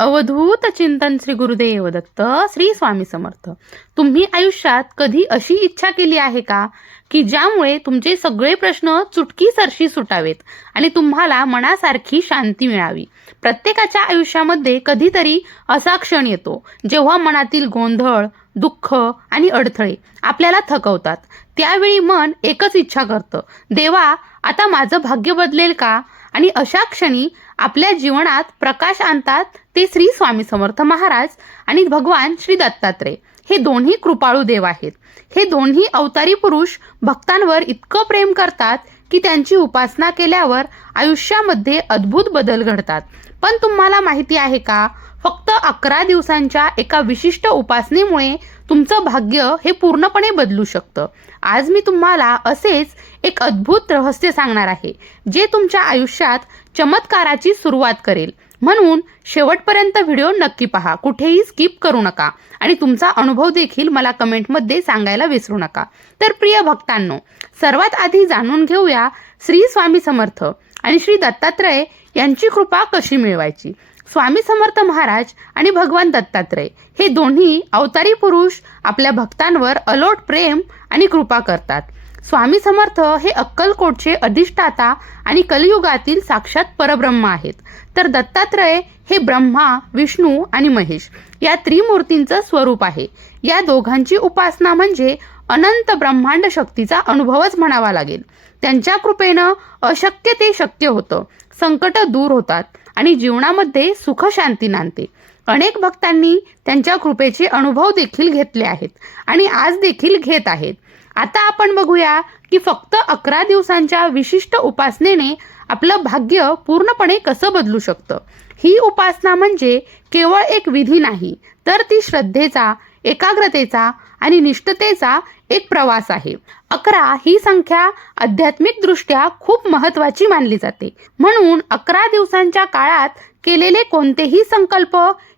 अवधूत चिंतन श्री गुरुदेव दत्त श्री स्वामी समर्थ. तुम्ही आयुष्यात कधी अशी इच्छा केली आहे का की ज्यामुळे तुमचे सगळे प्रश्न चुटकीसरशी सुटावेत आणि तुम्हाला मनासारखी शांती मिळावी? प्रत्येकाच्या आयुष्यामध्ये कधीतरी असा क्षण येतो जेव्हा मनातील गोंधळ, दुःख आणि अडथळे आपल्याला थकवतात. त्यावेळी मन एकच इच्छा करतं, देवा आता माझं भाग्य बदलेल का? आणि अशा क्षणी आपल्या जीवनात प्रकाश आणतात ते श्री स्वामी समर्थ महाराज आणि भगवान श्री दत्तात्रय. हे दोन्ही कृपाळू देव आहेत. हे दोन्ही अवतारी पुरुष भक्तांवर इतकं प्रेम करतात की त्यांची उपासना केल्यावर आयुष्यामध्ये अद्भुत बदल घडतात. पण तुम्हाला माहिती आहे का, फक्त 11 दिवसांच्या एका विशिष्ट उपासनेमुळे तुमचं भाग्य हे पूर्णपणे बदलू शकतं. आज मी तुम्हाला असेच एक अद्भुत रहस्य सांगणार आहे जे तुमच्या आयुष्यात चमत्काराची सुरुवात करेल. म्हणून शेवटपर्यंत व्हिडिओ नक्की पहा, कुठेही स्किप करू नका आणि तुमचा अनुभव देखील मला कमेंटमध्ये सांगायला विसरू नका. तर प्रिय भक्तांनो, सर्वात आधी जाणून घेऊया श्री स्वामी समर्थ आणि श्री दत्तात्रय यांची कृपा कशी मिळवायची. स्वामी समर्थ महाराज आणि भगवान दत्तात्रय हे दोन्ही अवतारी पुरुष आपल्या भक्तांवर अलोट प्रेम आणि कृपा करतात. स्वामी समर्थ हे अक्कलकोटचे अधिष्ठाता आणि कलियुगातील साक्षात परब्रह्म आहेत, तर दत्तात्रय हे ब्रह्मा, विष्णू आणि महेश या त्रिमूर्तींचं स्वरूप आहे. या दोघांची उपासना म्हणजे अनंत ब्रह्मांड शक्तीचा अनुभवच म्हणावा लागेल. त्यांच्या कृपेनं अशक्य ते शक्य होतं, संकट दूर होतात आणि जीवनामध्ये सुख शांती नांदते. अनेक भक्तांनी त्यांच्या कृपेचे अनुभव देखील घेतले आहेत आणि आज देखील घेत आहेत. आता आपण बघूया की फक्त 11 दिवसांच्या विशिष्ट उपासनेने आपलं भाग्य पूर्णपणे कसं बदलू शकतं. ही उपासना म्हणजे केवळ एक विधी नाही, तर ती श्रद्धेचा, एकाग्रतेचा आणि निष्ठतेचा एक प्रवास आहे. 11 ही संख्या आध्यात्मिकदृष्ट्या खूप महत्त्वाची मानली जाते. म्हणून 11 दिवसांच्या काळात केलेले कोणतेही संकल्प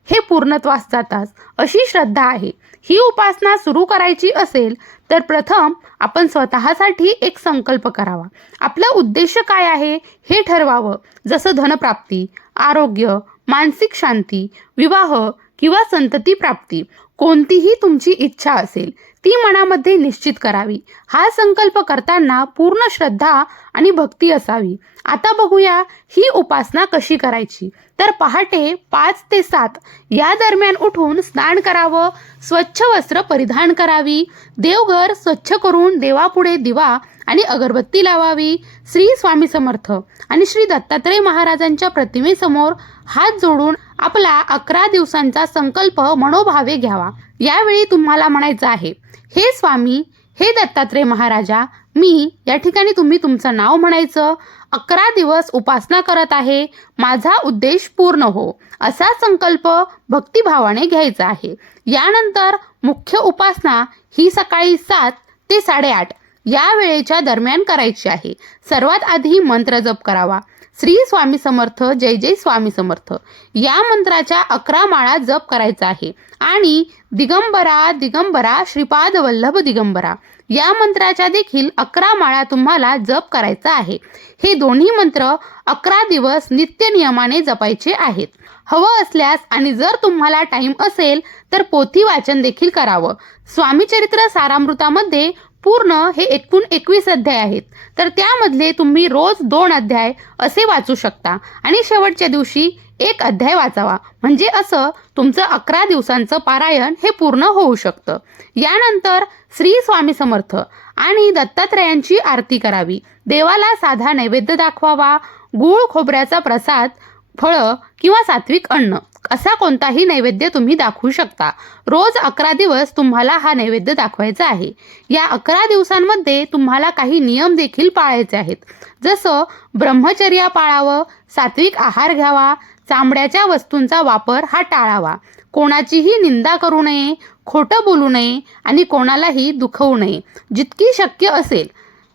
हे पूर्णत्वास जातात अशी श्रद्धा आहे. ही उपासना सुरू करायची असेल तर प्रथम आपण स्वतःसाठी एक संकल्प करावा. आपला उद्देश काय आहे हे ठरवावं, जसं धनप्राप्ती, आरोग्य, मानसिक शांती, विवाह किंवा संतती प्राप्ती. कोणतीही तुमची इच्छा असेल ती मनामध्ये निश्चित करावी. हा संकल्प करताना पूर्ण श्रद्धा आणि भक्ती असावी. आता बघूया ही उपासना कशी करायची. तर पहाटे 5 ते 7 या दरम्यान उठून स्नान करावं, स्वच्छ वस्त्र परिधान करावी, देवघर स्वच्छ करून देवापुढे दिवा आणि अगरबत्ती लावावी. श्री स्वामी समर्थ आणि श्री दत्तात्रय महाराजांच्या प्रतिमेसमोर हात जोडून आपला 11 दिवसांचा संकल्प मनोभावे घ्यावा. यावेळी तुम्हाला म्हणायचं आहे, हे स्वामी, हे दत्तात्रय महाराजा, मी या ठिकाणी तुम्ही तुमचं नाव म्हणायचं. 11 दिवस उपासना करत आहे, माझा उद्देश पूर्ण हो, असा संकल्प भक्तिभावाने घ्यायचा आहे. यानंतर मुख्य उपासना ही सकाळी 7 ते 8:30 या वेळेच्या दरम्यान करायची आहे. सर्वात आधी मंत्र जप करावा. श्री स्वामी समर्थ, जय जय स्वामी समर्थ या मंत्राच्या 11 माळा जप करायचा आहे आणि दिगंबरा दिगंबरा श्रीपाद वल्लभ दिगंबरा या मंत्राच्या देखील 11 माळा तुम्हाला जप करायचा आहे. हे दोन्ही मंत्र 11 दिवस नित्य नियमाने जपायचे आहेत. हवं असल्यास आणि जर तुम्हाला टाइम असेल तर पोथी वाचन देखील करावं. स्वामीचरित्र सारामृतामध्ये पूर्ण हे एकूण 21 अध्याय आहेत, तर त्यामधले तुम्ही रोज 2 अध्याय असे वाचू शकता आणि शेवटच्या दिवशी 1 अध्याय वाचावा. म्हणजे असं तुमचं 11 दिवसांचं पारायण हे पूर्ण होऊ शकतं. यानंतर श्री स्वामी समर्थ आणि दत्तात्रयांची आरती करावी. देवाला साधा नैवेद्य दाखवावा. गूळ खोबऱ्याचा प्रसाद, फळं किंवा सात्विक अन्न असा कोणताही नैवेद्य तुम्ही दाखवू शकता. रोज 11 दिवस तुम्हाला हा नैवेद्य दाखवायचा आहे. या 11 दिवसांमध्ये तुम्हाला काही नियम देखील पाळायचे आहेत, जसं ब्रह्मचर्य पाळावं, सात्विक आहार घ्यावा, चामड्याच्या वस्तूंचा वापर हा टाळावा, कोणाचीही निंदा करू नये, खोटं बोलू नये आणि कोणालाही दुखवू नये. जितकी शक्य असेल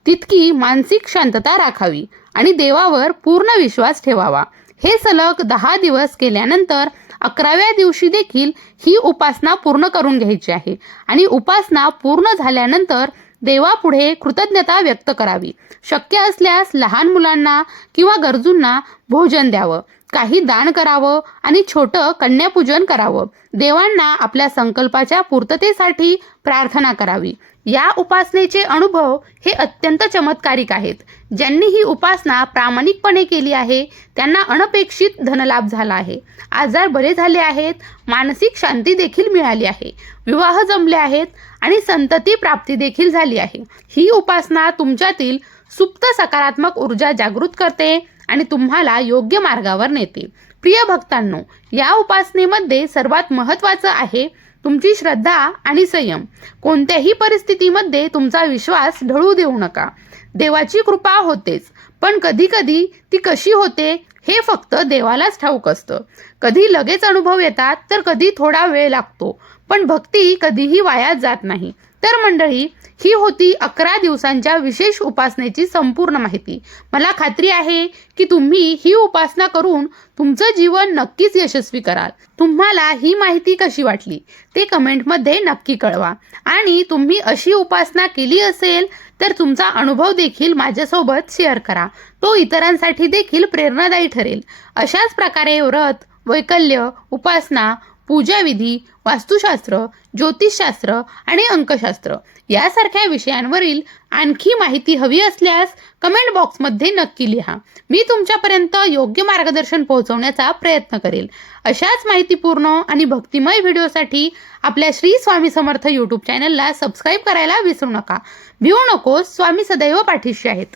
तितकी मानसिक शांतता राखावी आणि देवावर पूर्ण विश्वास ठेवावा. हे सलग 10 दिवस केल्यानंतर 11व्या दिवशी देखील ही उपासना पूर्ण करून घ्यायची आहे आणि उपासना पूर्ण झाल्यानंतर देवापुढे कृतज्ञता व्यक्त करावी. शक्य असल्यास लहान मुलांना किंवा गरजूंना भोजन द्यावं. काही दान करावं आणि छोटं कन्यापूजन करावं. देवांना आपल्या संकल्पाच्या पूर्ततेसाठी प्रार्थना करावी. या उपासनेचे अनुभव हे अत्यंत चमत्कारिक आहेत. ज्यांनी ही उपासना प्रामाणिकपणे केली आहे त्यांना अनपेक्षित धनलाभ झाला आहे. आजार बरे झाले आहेत, मानसिक शांती देखील मिळाली आहे, विवाह जमले आहेत आणि संतती प्राप्ती देखील झाली आहे. ही उपासना तुमच्यातील सुप्त सकारात्मक ऊर्जा जागृत करते आणि तुम्हाला योग्य मार्गावर नेते. प्रिय भक्तांनो, या उपासनेमध्ये सर्वात महत्त्वाचं आहे तुमची श्रद्धा आणि संयम. कोणत्याही परिस्थितीमध्ये तुमचा विश्वास ढळू देऊ नका. देवाची कृपा होतेच, पण कधी कधी ती कशी होते हे फक्त देवालाच ठाऊक असतं. कधी लगेच अनुभव येतात तर कधी थोडा वेळ लागतो, पण भक्ती कधीही वाया जात नाही. तर मंडळी, ही होती 11 दिवसांच्या विशेष उपासनेची संपूर्ण माहिती. मला खात्री आहे की तुम्ही ही उपासना करून तुमचं जीवन नक्कीच यशस्वी कराल. तुम्हाला ही माहिती कशी वाटली ते कमेंटमध्ये नक्की कळवा. आणि तुम्ही अशी उपासना केली असेल तर तुमचा अनुभव देखील माझ्यासोबत शेअर करा. तो इतरांसाठी देखील प्रेरणादायी ठरेल. अशाच प्रकारे व्रत, वैकल्य, उपासना, पूजाविधी, वास्तुशास्त्र, ज्योतिषशास्त्र आणि अंकशास्त्र यासारख्या विषयांवरील आणखी माहिती हवी असल्यास कमेंट बॉक्समध्ये नक्की लिहा. मी तुमच्यापर्यंत योग्य मार्गदर्शन पोहोचवण्याचा प्रयत्न करेल. अशाच माहितीपूर्ण आणि भक्तिमय व्हिडिओसाठी आपल्या श्री स्वामी समर्थ यूट्यूब चॅनलला सबस्क्राईब करायला विसरू नका. भिवू नकोस, स्वामी सदैव पाठीशी आहेत.